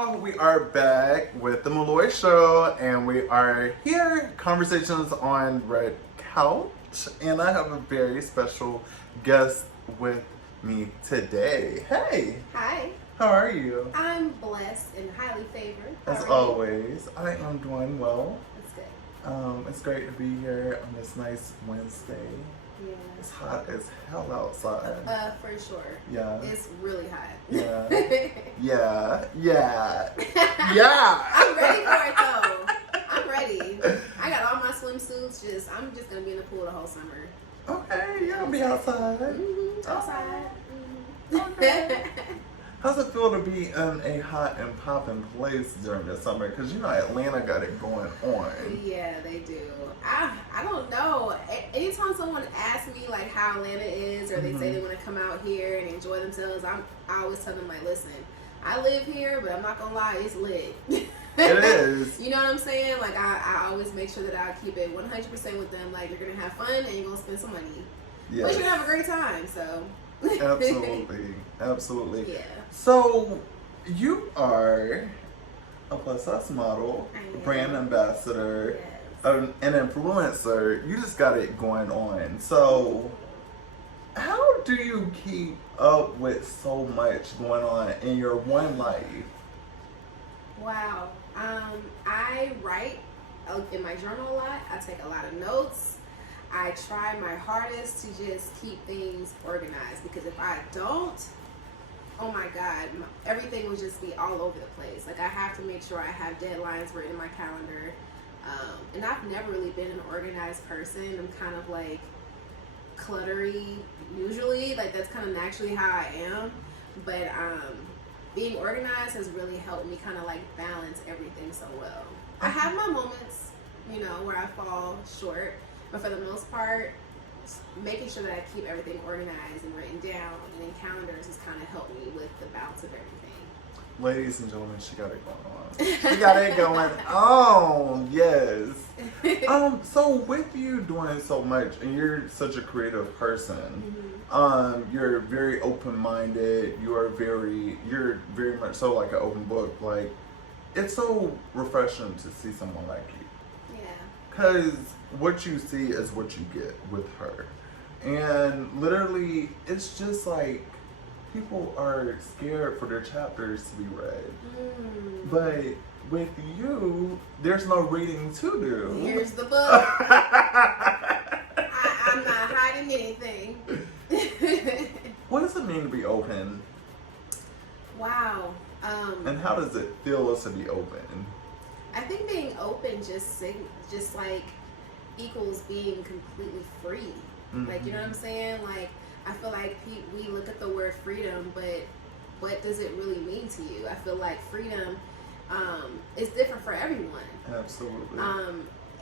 y'all, we are back with the Malloy Show, and we are here, Conversations on Red Couch, and I have a very special guest with me today. Hey! Hi. How are you? I'm blessed and highly favored. As always, I am doing well. That's good. It's great to be here on this nice Wednesday. Yeah. It's hot as hell outside. For sure. Yeah. It's really hot. Yeah. Yeah. I'm ready for it though. I'm ready. I got all my swimsuits. I'm just gonna be in the pool the whole summer. Okay, you're gonna be outside. Mm-hmm. Outside. Mm-hmm. Okay. How's it feel to be in a hot and popping place during the summer? Because you know Atlanta got it going on. Yeah, they do. I don't know. Anytime someone asks me like how Atlanta is, or they say they want to come out here and enjoy themselves, I always tell them like, listen, I live here, but I'm not gonna lie, it's lit. It is. You know what I'm saying? Like I always make sure that I keep it 100% with them. Like you're gonna have fun and you're gonna spend some money. Yes. But you're gonna have a great time. So. Absolutely. Yeah. So you are a plus size model, brand ambassador, an influencer. You just got it going on. So how do you keep up with so much going on in your one life? Wow. I write in my journal a lot. I take a lot of notes. I try my hardest to just keep things organized, because if I don't, oh my God, everything will just be all over the place. Like I have to make sure I have deadlines written in my calendar. And I've never really been an organized person. I'm kind of like cluttery usually. Like that's kind of naturally how I am. But being organized has really helped me kind of like balance everything so well. I have my moments, you know, where I fall short. But for the most part, making sure that I keep everything organized and written down and in calendars has kind of helped me with the balance of everything. Ladies and gentlemen, she got it going on. She got it going on. Yes. So with you doing so much, and you're such a creative person, you're very open-minded. You're very much so like an open book. Like it's so refreshing to see someone like you. Yeah. Because what you see is what you get with her. And literally, it's just like people are scared for their chapters to be read. But with you, there's no reading to do. Here's the book. I'm not hiding anything. What does it mean to be open? Wow. And how does it feel to be open? I think being open just like equals being completely free. Like, you know what I'm saying? Like, I feel like we look at the word freedom, but what does it really mean to you? I feel like freedom is different for everyone. Absolutely.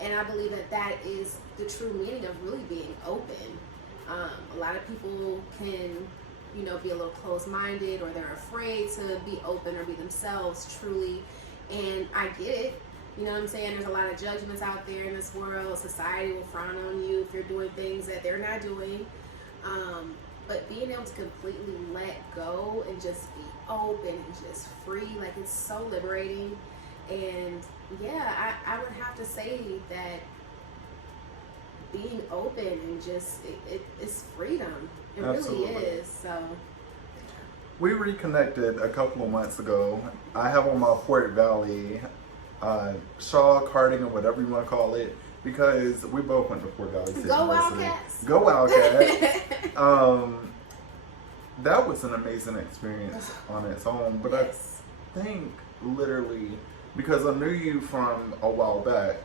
And I believe that is the true meaning of really being open. A lot of people can, you know, be a little closed-minded, or they're afraid to be open or be themselves truly. And I get it. You know what I'm saying? There's a lot of judgments out there in this world. Society will frown on you if you're doing things that they're not doing. But being able to completely let go and just be open and just free, like it's so liberating. And yeah, I would have to say that being open and just, it's freedom. It Absolutely. really is. So. We reconnected a couple of months ago. I have on my Fort Valley shawl, cardigan, whatever you want to call it, because we both went to Fort Valley State Go University. Wildcats! Go Wildcats! That was an amazing experience on its own, but yes. I think literally, because I knew you from a while back,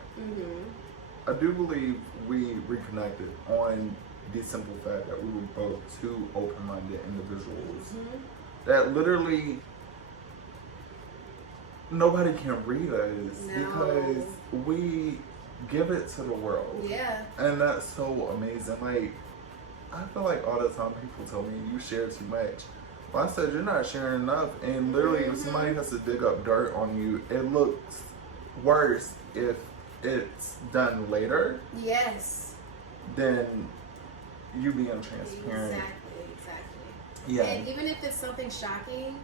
I do believe we reconnected on the simple fact that we were both two open-minded individuals that literally nobody can read us because we give it to the world. Yeah. And that's so amazing. Like, I feel like all the time people tell me you share too much. Well, I said you're not sharing enough, and literally if somebody has to dig up dirt on you, it looks worse if it's done later. Yes. Than you being transparent. Exactly. Yeah. And even if it's something shocking,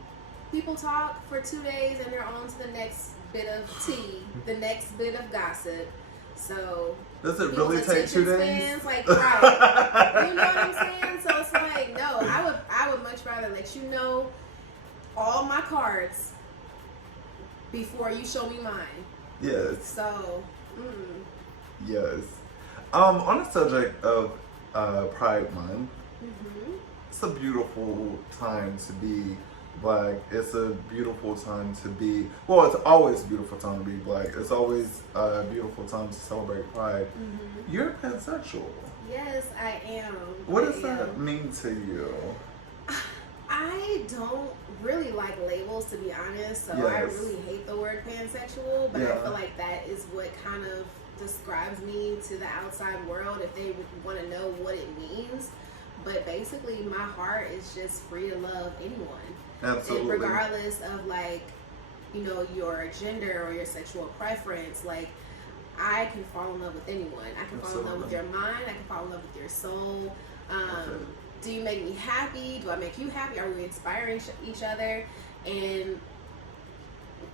people talk for 2 days and they're on to the next bit of tea, the next bit of gossip. So does it really take 2 days? Spans, like, right. You know what I'm saying? So it's like, no, I would much rather let you know all my cards before you show me mine. Yes. So, yes. On the subject of Pride Month, it's a beautiful time to be Black. It's a beautiful time to be, well, it's always a beautiful time to be Black. It's always a beautiful time to celebrate Pride. You're pansexual. Yes, I am. What does that mean to you? I don't really like labels, to be honest, so I really hate the word pansexual, but I feel like that is what kind of describes me to the outside world if they want to know what it means. But basically, my heart is just free to love anyone. Absolutely. And regardless of, like, you know, your gender or your sexual preference, like, I can fall in love with anyone. I can fall in love with your mind. I can fall in love with your soul. Do you make me happy? Do I make you happy? Are we inspiring each other? And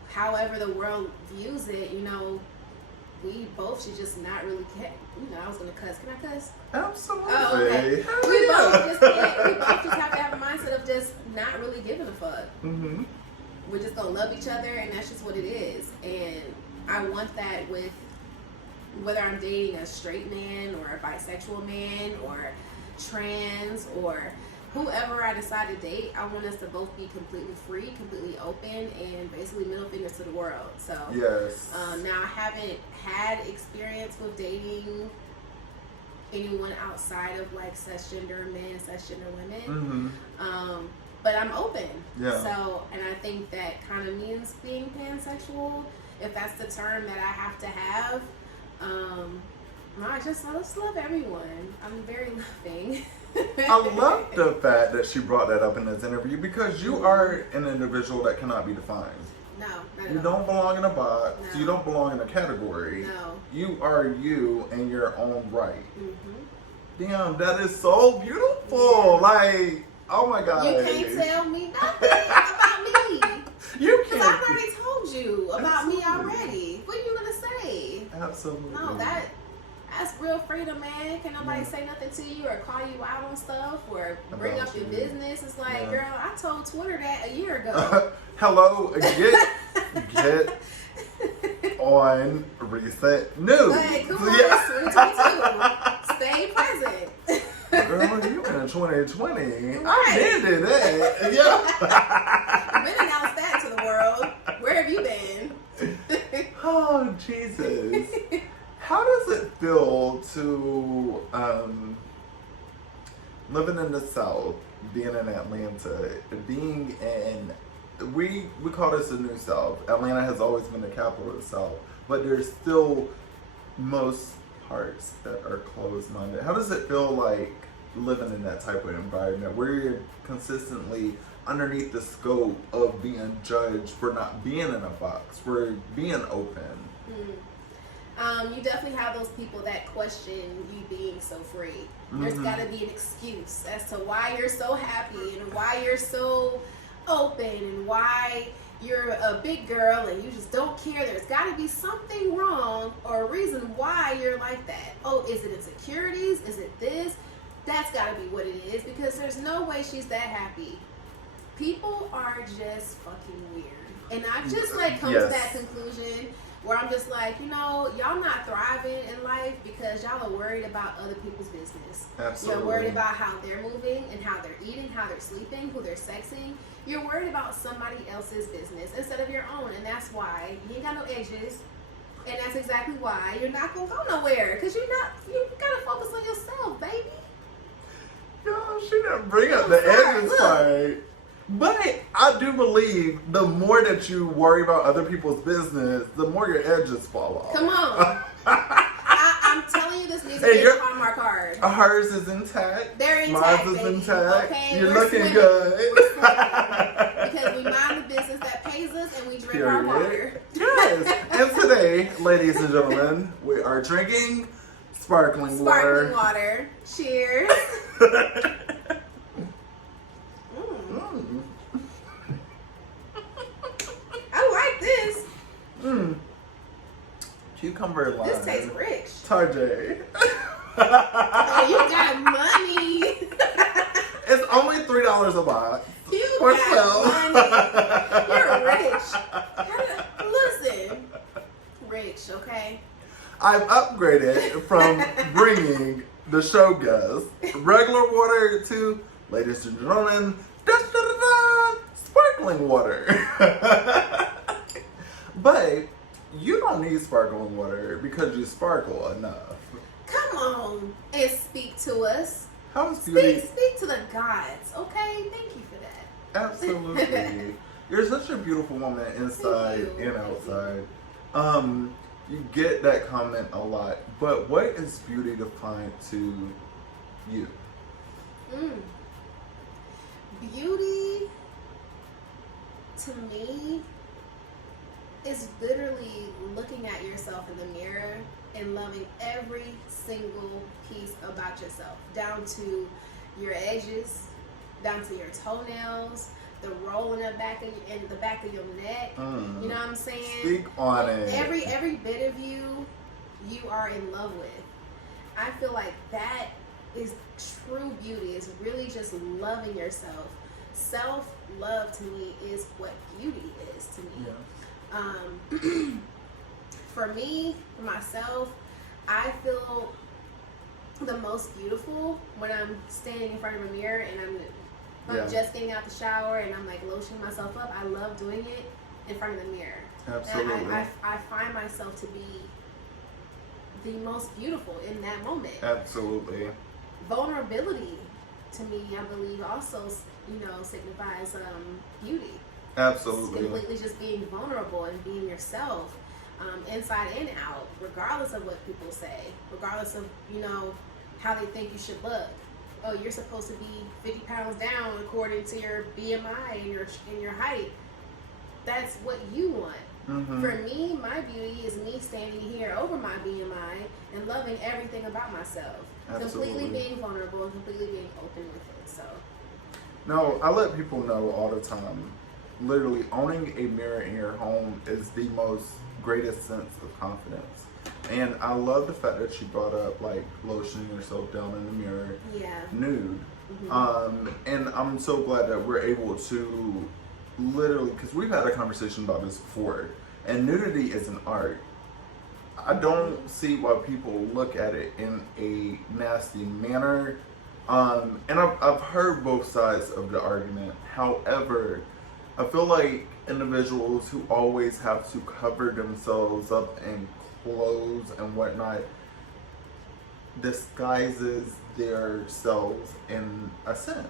however the world views it, you know, we both should just not really care. You know, I was gonna cuss. Can I cuss? Absolutely. Oh, okay. We both just have to have a mindset of just not really giving a fuck. We're just gonna love each other, and that's just what it is. And I want that with whether I'm dating a straight man or a bisexual man or trans or whoever I decide to date. I want us to both be completely free, completely open, and basically middle fingers to the world. So yes. Now I haven't had experience with dating anyone outside of like cisgender men, cisgender women. But I'm open. Yeah. So, and I think that kind of means being pansexual, if that's the term that I have to have. Let's love everyone. I'm very loving. I love the fact that she brought that up in this interview because you are an individual that cannot be defined. No, not you don't belong in a box. No. You don't belong in a category. No. You are you in your own right. Damn, that is so beautiful. Like, oh my God. You can't tell me nothing about me. You can't. Because I've already told you about me already. What are you going to say? Absolutely. No, that's real freedom, man. Can nobody say nothing to you or call you out on stuff or bring up your business? It's like, girl, I told Twitter that a year ago. Hello, get on recent news. Like, come on, 2022. Stay present. Girl, you in 2020. Right. I did that. Yeah. When announced that to the world. Where have you been? Oh, Jesus. How does it feel to living in the South, being in Atlanta, being in, we call this the New South. Atlanta has always been the capital of the South, but there's still most parts that are closed-minded. How does it feel like living in that type of environment where you're consistently underneath the scope of being judged for not being in a box, for being open? You definitely have those people that question you being so free. There's got to be an excuse as to why you're so happy and why you're so open and why you're a big girl and you just don't care. There's got to be something wrong or a reason why you're like that. Oh, is it insecurities? Is it this? That's got to be what it is, because there's no way she's that happy. People are just fucking weird. And I just come to that conclusion where I'm just like, you know, y'all not thriving in life because y'all are worried about other people's business. Absolutely. You're worried about how they're moving and how they're eating, how they're sleeping, who they're sexing. You're worried about somebody else's business instead of your own. And that's why you ain't got no edges. And that's exactly why you're not going to go nowhere. Because you got to focus on yourself, baby. No, she didn't bring up the edges part. But I do believe the more that you worry about other people's business, the more your edges fall off. Come on. I'm telling you, this needs to be on my card. Hers is intact. They're intact, Mine is baby. intact. Okay, you're we're looking swimming. good. Because we mind the business that pays us and we drink our water. Yes. And today, ladies and gentlemen, we are drinking sparkling water. Cheers. cucumber lime. This tastes rich. Tarjay. Oh, you got money. It's only $3 a box. You Or got money. You're rich. Listen, rich, okay? I've upgraded from bringing the show guests regular water to, ladies and gentlemen, sparkling water. But you don't need sparkling water because you sparkle enough. Come on and speak to us. How's beauty? Speak to the gods, okay? Thank you for that. Absolutely. You're such a beautiful woman inside and outside. You get that comment a lot, but what is beauty defined to you? Beauty, to me, is literally looking at yourself in the mirror and loving every single piece about yourself, down to your edges, down to your toenails, the roll in the back of your neck. You know what I'm saying? Speak on it. Every bit of you are in love with. I feel like that is true beauty. Is really just loving yourself. Self-love to me is what beauty is to me. Yeah. For me, for myself, I feel the most beautiful when I'm standing in front of a mirror and I'm just getting out the shower and I'm like lotioning myself up. I love doing it in front of the mirror. Absolutely. And I find myself to be the most beautiful in that moment. Absolutely. Vulnerability, to me, I believe, also, signifies beauty. Absolutely. It's completely just being vulnerable and being yourself, inside and out, regardless of what people say, regardless of, how they think you should look. Oh, you're supposed to be 50 pounds down according to your BMI and your height. That's what you want. Mm-hmm. For me, my beauty is me standing here over my BMI and loving everything about myself. Absolutely. Completely being vulnerable and completely being open with it. So. No, I let people know all the time. Literally, owning a mirror in your home is the most greatest sense of confidence. And I love the fact that she brought up like lotioning yourself down in the mirror, nude. Mm-hmm. And I'm so glad that we're able to literally, because we've had a conversation about this before, and nudity is an art. I don't see why people look at it in a nasty manner. And I've heard both sides of the argument. However, I feel like individuals who always have to cover themselves up in clothes and whatnot disguises their selves in a sense.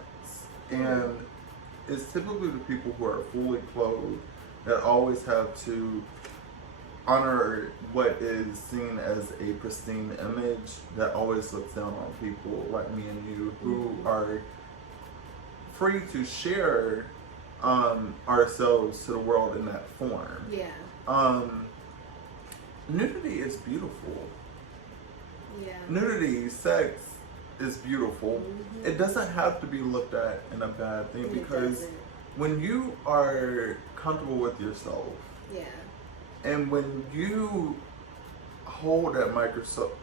And it's typically the people who are fully clothed that always have to honor what is seen as a pristine image that always looks down on people like me and you who are free to share ourselves to the world in that form. Yeah. Nudity is beautiful. Yeah. Nudity, sex is beautiful. Mm-hmm. It doesn't have to be looked at in a bad thing because when you are comfortable with yourself, and when you hold that microscope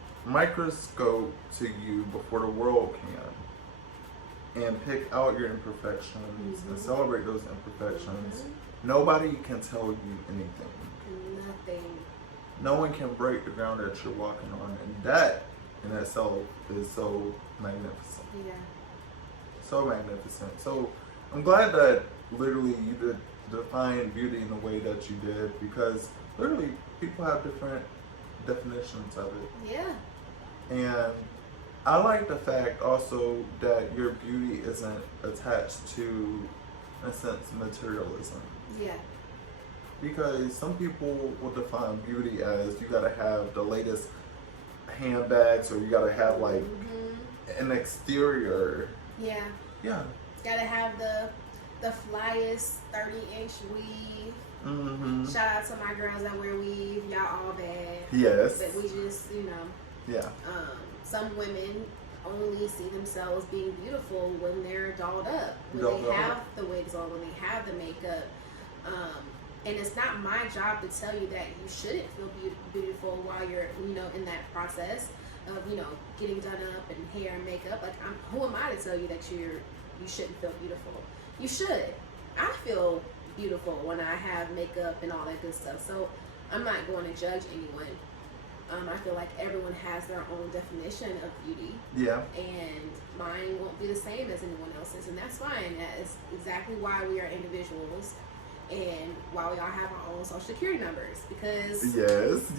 to you before the world can, and pick out your imperfections and celebrate those imperfections, nobody can tell you anything. Nothing. No one can break the ground that you're walking on, and that in itself is so magnificent. Yeah. So magnificent. So I'm glad that literally you did define beauty in the way that you did, because literally people have different definitions of it. Yeah. And I like the fact also that your beauty isn't attached to, in a sense, materialism. Yeah. Because some people will define beauty as you gotta have the latest handbags, or you gotta have like an exterior. Yeah. Yeah. Gotta have the flyest 30-inch weave. Mm-hmm. Shout out to my girls that wear weave. Y'all all bad. Yes. But we just, Yeah. Some women only see themselves being beautiful when they're dolled up, when they have the wigs on, when they have the makeup. And it's not my job to tell you that you shouldn't feel beautiful while you're, in that process of, getting done up and hair and makeup. Like, who am I to tell you that you shouldn't feel beautiful? You should. I feel beautiful when I have makeup and all that good stuff. So I'm not going to judge anyone. I feel like everyone has their own definition of beauty. Yeah. And mine won't be the same as anyone else's, and that's fine. That is exactly why we are individuals, and why we all have our own social security numbers, because yes,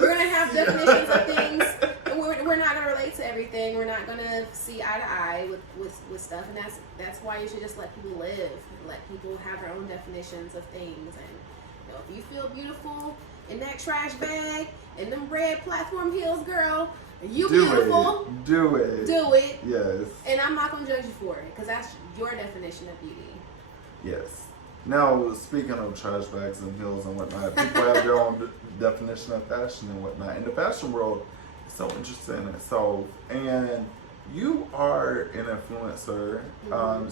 we're gonna have definitions of things, and we're not gonna relate to everything. We're not gonna see eye to eye with stuff, and that's why you should just let people live, and let people have their own definitions of things. And if you feel beautiful in that trash bag and them red platform heels, girl, you beautiful. Do it. Yes. And I'm not gonna judge you for it, because that's your definition of beauty. Yes. Now, speaking of trash bags and heels and whatnot, people have their own definition of fashion and whatnot. And the fashion world is so interesting in itself. And you are an influencer,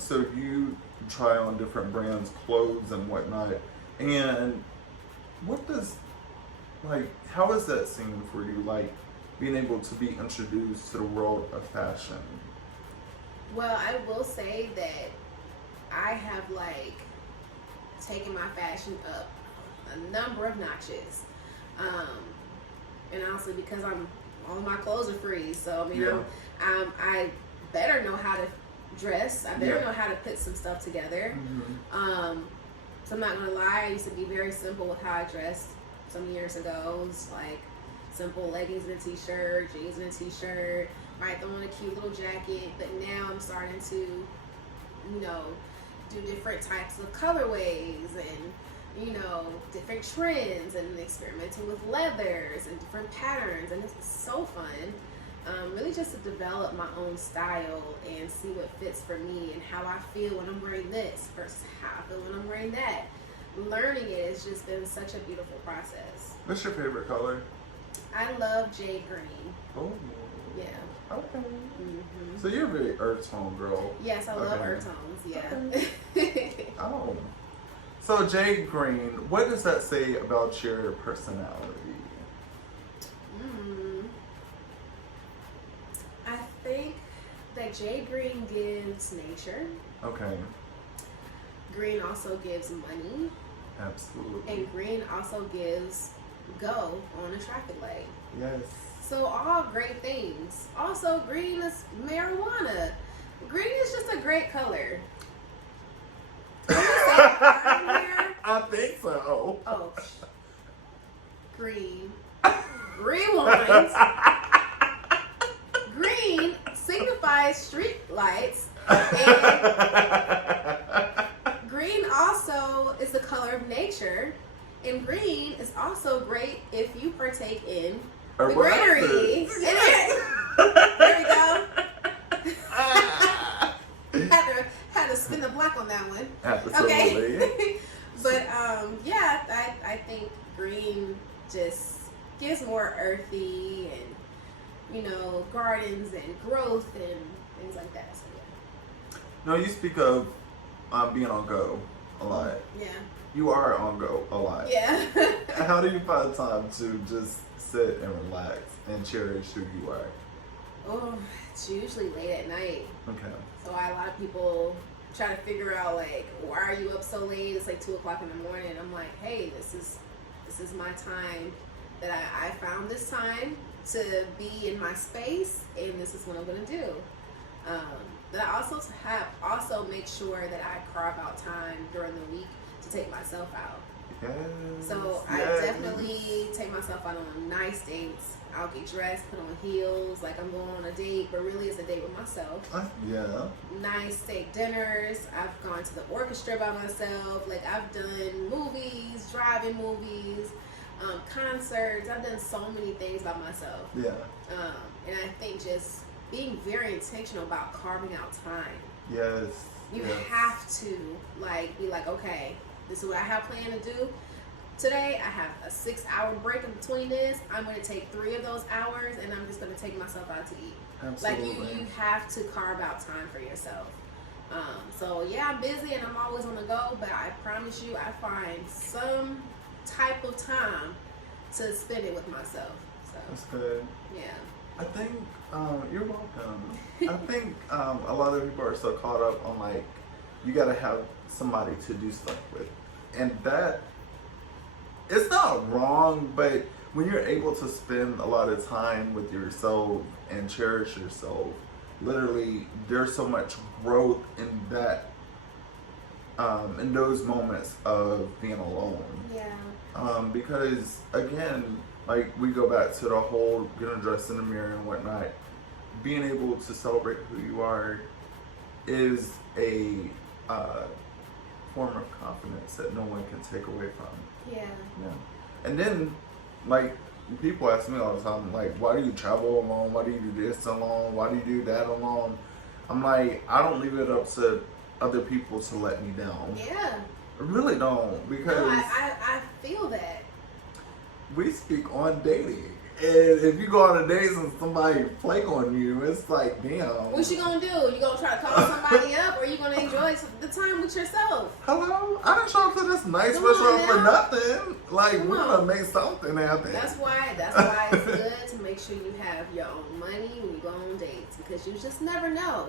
so you try on different brands' clothes and whatnot. And how is that scene for you? Like, being able to be introduced to the world of fashion? Well, I will say that I have, taken my fashion up a number of notches. And also because all of my clothes are free. So, I better know how to dress. I better know how to put some stuff together. Mm-hmm. So I'm not going to lie, I used to be very simple with how I dressed some years ago. It was like simple leggings and a t-shirt, jeans and a t-shirt, might throw on a cute little jacket. But now I'm starting to, do different types of colorways and, different trends, and experimenting with leathers and different patterns. And it's so fun. Really just to develop my own style and see what fits for me and how I feel when I'm wearing this versus how I feel when I'm wearing that. Learning it has just been such a beautiful process. What's your favorite color? I love Jade Green. Oh. Yeah. Okay. Mm-hmm. So you're a very earth tone girl. Yes, I love earth tones. Yeah. Okay. Oh. So Jade Green, what does that say about your personality? I think that Jade Green gives nature. Okay. Green also gives money. Absolutely. And green also gives go on a traffic light. Yes. So all great things. Also, green is marijuana. Green is just a great color. I think so. Oh. Green. Rewind. Green signifies street lights. And green also is the color of nature. And green is also great if you partake in the greenery. There we go. had to spin the block on that one. Absolutely. Okay. But I think green just gives more earthy and gardens and growth and things like that. So yeah. No, you speak of being on go a lot. Yeah. You are on go a lot. Yeah. How do you find time to just sit and relax and cherish who you are? Oh, it's usually late at night. Okay. So a lot of people try to figure out why are you up so late? It's 2:00 in the morning. I'm like, hey, this is my time that I found this time to be in my space, and this is what I'm gonna do. But I also make sure that I carve out time during the week to take myself out. Yes, So I definitely take myself out on nice dates. I'll get dressed, put on heels, like I'm going on a date, but really it's a date with myself. Yeah. Nice steak dinners. I've gone to the orchestra by myself. I've done movies, drive-in movies, concerts. I've done so many things by myself. Yeah. And I think just being very intentional about carving out time. Yes. You have to be like, okay, this is what I have planned to do. Today, I have a 6-hour break in between this. I'm going to take 3 of those hours, and I'm just going to take myself out to eat. Absolutely. You have to carve out time for yourself. So yeah, I'm busy and I'm always on the go, but I promise you, I find some type of time to spend it with myself. So That's good. yeah. I think you're welcome. I think a lot of people are so caught up on like you gotta have somebody to do stuff with, and that it's not wrong, but when you're able to spend a lot of time with yourself and cherish yourself, literally there's so much growth in that in those moments of being alone. Yeah. Because again, like we go back to the whole getting dressed in the mirror and whatnot, being able to celebrate who you are is a form of confidence that no one can take away from. Yeah. Yeah. And then, like, people ask me all the time, like, why do you travel alone? Why do you do this alone? Why do you do that alone? I'm like, I don't leave it up to other people to let me down. Yeah. I really don't, because no, I feel that. we speak on dating. And if you go on a date and somebody flake on you, it's like, damn. What you gonna do? You gonna try to call somebody up, or you gonna enjoy the time with yourself? Hello? I didn't show up to this nice Come on restaurant for now. nothing. Like, Come we're on. gonna make something happen. That's why it's good to make sure you have your own money when you go on dates, because you just never know.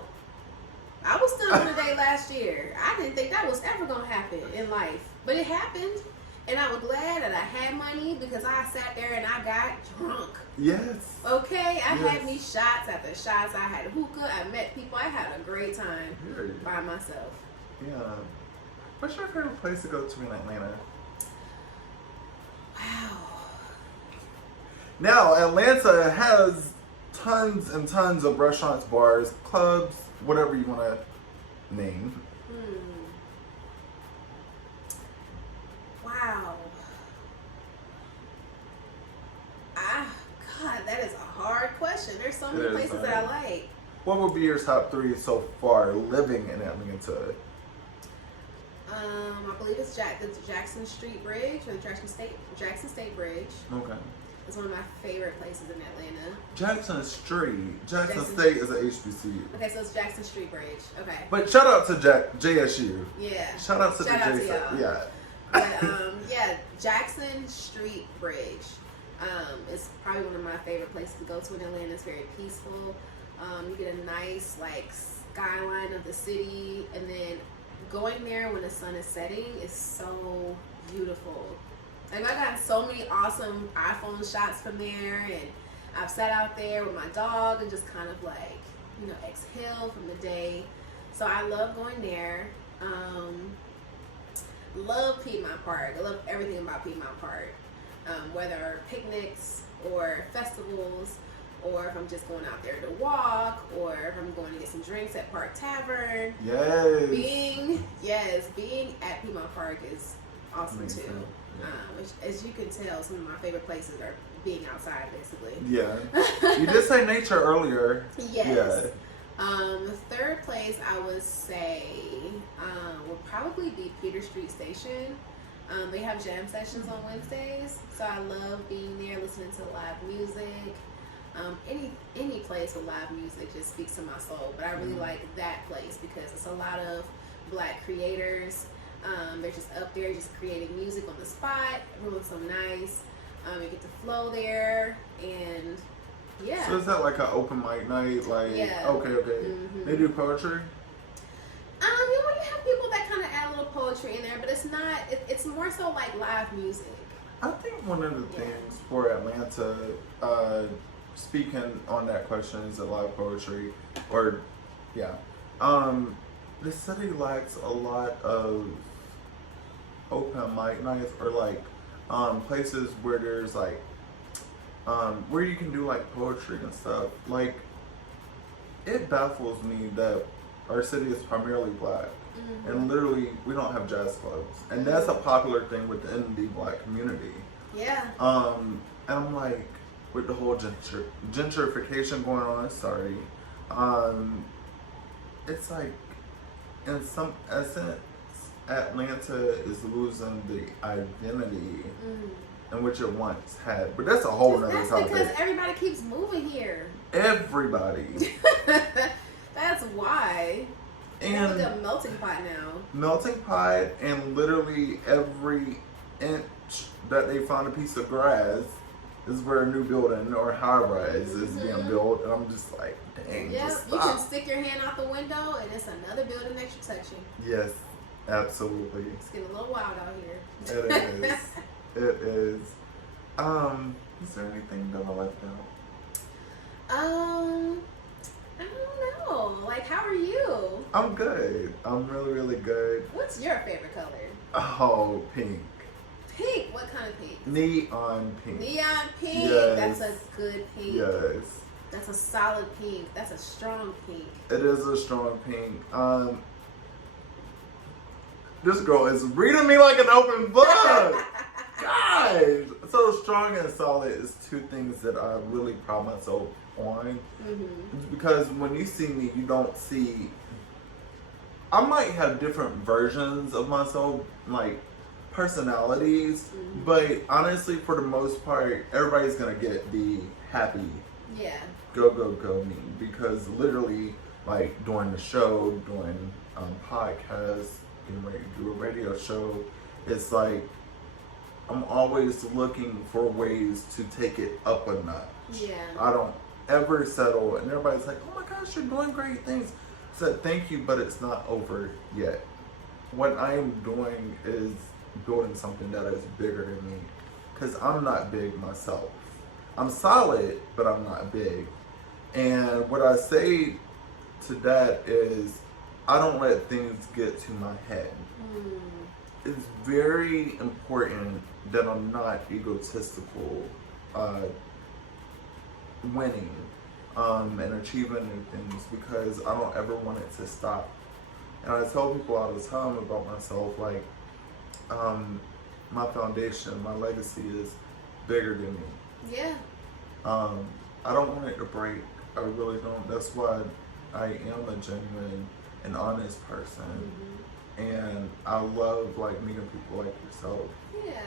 I was still on a date last year. I didn't think that was ever gonna happen in life, but it happened. And I was glad that I had money, because I sat there and I got drunk. Yes. Okay, I Yes. had me shots after shots. I had hookah. I met people. I had a great time Period. by myself. Yeah. What's your favorite place to go to in Atlanta? Wow. Now, Atlanta has tons and tons of restaurants, bars, clubs, whatever you want to name. Wow. God, that is a hard question. There's so many It is places that I like. What would be your top 3 so far living in Atlanta? I believe it's the Jackson Street Bridge, or the Jackson State Bridge. Okay. It's one of my favorite places in Atlanta. Jackson Street. Jackson Jackson- State is a HBCU. Okay, so it's Jackson Street Bridge. Okay. But shout out to JSU. Yeah. Shout out to Shout out to the y'all. Yeah. But yeah, Jackson Street Bridge is probably one of my favorite places to go to in Atlanta. It's very peaceful. You get a nice like skyline of the city, and then going there when the sun is setting is so beautiful. Like, I got so many awesome iPhone shots from there, and I've sat out there with my dog and just kind of like, you know, exhale from the day. So I love going there. Love Piedmont Park. I love everything about Piedmont Park. Whether picnics or festivals, or if I'm just going out there to walk, or if I'm going to get some drinks at Park Tavern. Yes. Being at Piedmont Park is awesome Amazing. too. Which, as you can tell, some of my favorite places are being outside, basically. Yeah. You did say nature earlier. Yes. Yeah. The third place I would say would probably be Peter Street Station. They have jam sessions on Wednesdays, so I love being there, listening to live music. Any place with live music just speaks to my soul, but I really like that place because it's a lot of Black creators. They're just up there just creating music on the spot. Everyone's so nice. You get to flow there, and yeah. So is that like an open mic night? Like, Yeah. Okay. Mm-hmm. They do poetry? You have people that kind of add a little poetry in there, but it's not. It's more so like live music. I think one of the things for Atlanta, speaking on that question, is a live poetry, or the city lacks a lot of open mic nights, or like places where there's like where you can do like poetry and stuff. Like, it baffles me that our city is primarily Black. Mm-hmm. And literally, we don't have jazz clubs, and that's a popular thing within the Black community. Yeah. And I'm like, with the whole gentrification going on, it's like, in some essence, Atlanta is losing the identity in which it once had. But that's a whole nother That's topic. because everybody keeps moving here. Everybody. That's why. And like a melting pot now. Melting pot, and literally every inch that they find a piece of grass is where a new building or high rise is being built. And I'm just like, dang, just you stop. can stick your hand out the window and it's another building next to touch you. Yes, absolutely. It's getting a little wild out here. It is. It is. Is there anything that I left out? I don't know. Like, how are you? I'm good. I'm really, really good. What's your favorite color? Oh, pink. Pink? What kind of pink? Neon pink. Neon pink? Yes. That's a good pink. Yes. That's a solid pink. That's a strong pink. It is a strong pink. This girl is reading me like an open book. God! So strong and solid is two things that I really pride myself on. Because when you see me, you don't see. I might have different versions of myself, like personalities, but honestly, for the most part, everybody's gonna get the happy, go me. Because literally, like doing the show, doing podcasts, getting ready to do a radio show, it's like I'm always looking for ways to take it up a notch. Yeah. I don't ever settle, and everybody's like, oh my gosh, you're doing great things. I said, thank you, but it's not over yet. What I am doing is building something that is bigger than me, because I'm not big myself. I'm solid, but I'm not big. And what I say to that is, I don't let things get to my head. It's very important that I'm not egotistical, winning and achieving new things, because I don't ever want it to stop. And I tell people all the time about myself, like, my foundation, my legacy is bigger than me. Yeah. I don't want it to break. I really don't. That's why I am a genuine and honest person. And I love like meeting people like yourself. Yeah.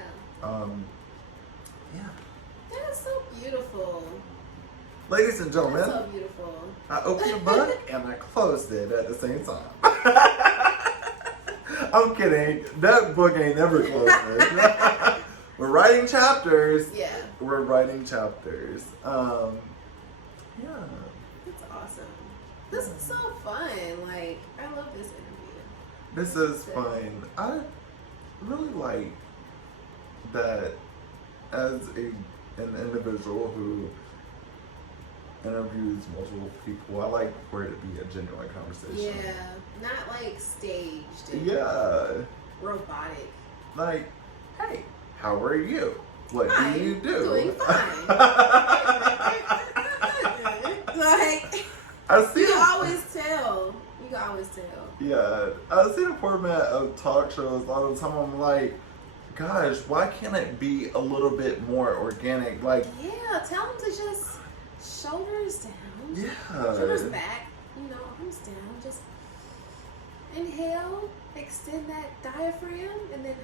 Yeah. That's so beautiful. Ladies and gentlemen, That's so beautiful. I opened the book and I closed it at the same time. I'm kidding. That book ain't never closed. We're writing chapters. Yeah. We're writing chapters. Yeah. That's awesome. This is so fun. Like, I love this interview. This is fun. I really like that as an individual who interviews multiple people. I like for it to be a genuine conversation. Yeah, not like staged. And robotic. Like, hey, how are you? What do you do? Doing fine. Like, I see. You can always tell. You can always tell. Yeah, I see the format of talk shows all the time. I'm like, gosh, why can't it be a little bit more organic? Like, yeah, tell them to just shoulders down. Yeah. Shoulders back. Arms down. Just inhale, extend that diaphragm, and then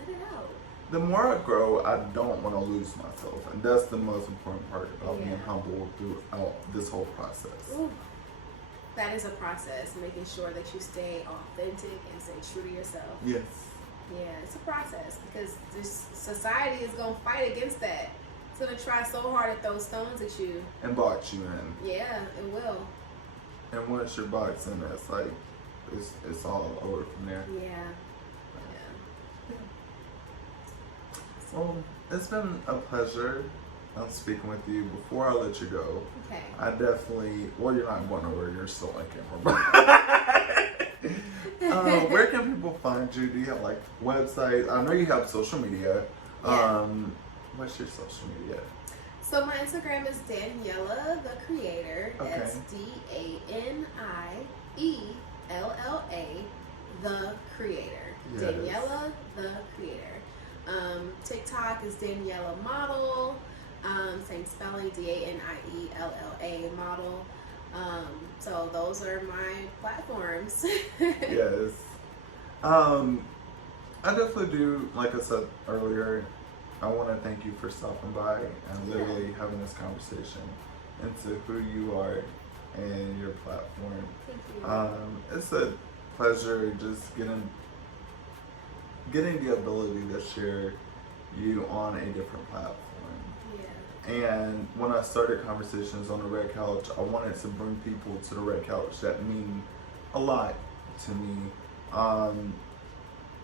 let it out. The more I grow, I don't want to lose myself, and that's the most important part about being humble throughout this whole process. Ooh. That is a process, making sure that you stay authentic and stay true to yourself. Yes. Yeah, it's a process, because this society is going to fight against that. It's going to try so hard to throw stones at you. And box you in. Yeah, it will. And once you're boxed in, it's like, it's all over from there. Yeah. Well, it's been a pleasure speaking with you. Before I let you go, okay. I definitely, well, you're not going nowhere, you're still on camera. Where can people find you? Do you have like websites? I know you have social media. Yeah. What's your social media? So my Instagram is DaniellaTheCreator. Okay. That's DANIELLA, the Creator. Yes. Daniella the Creator. TikTok is Daniella Model. Same spelling, DANIELLA Model. So those are my platforms. Yes. I definitely do, like I said earlier, I want to thank you for stopping by and literally having this conversation into who you are and your platform. Thank you. It's a pleasure just getting the ability to share you on a different platform. Yeah. And when I started Conversations on the Red Couch, I wanted to bring people to the Red Couch that mean a lot to me.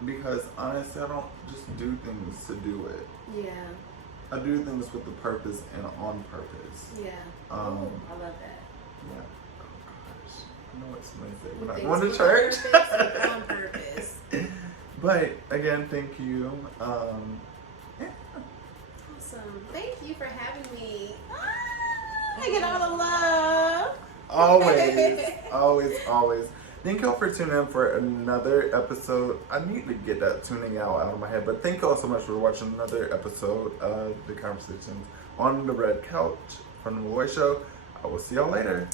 Because honestly, I don't just do things to do it. Yeah. I do things with a purpose and on purpose. Yeah. I love that. Yeah. Oh gosh. I know it's Wednesday. We're not Things going to with church. purpose, on purpose. But again, thank you. Yeah. Awesome. Thank you for having me. I get all the love. Always. Thank y'all for tuning in for another episode. I need to get that tuning out of my head, but thank y'all so much for watching another episode of the Conversations on the Red Couch from the Malloy Show. I will see y'all later.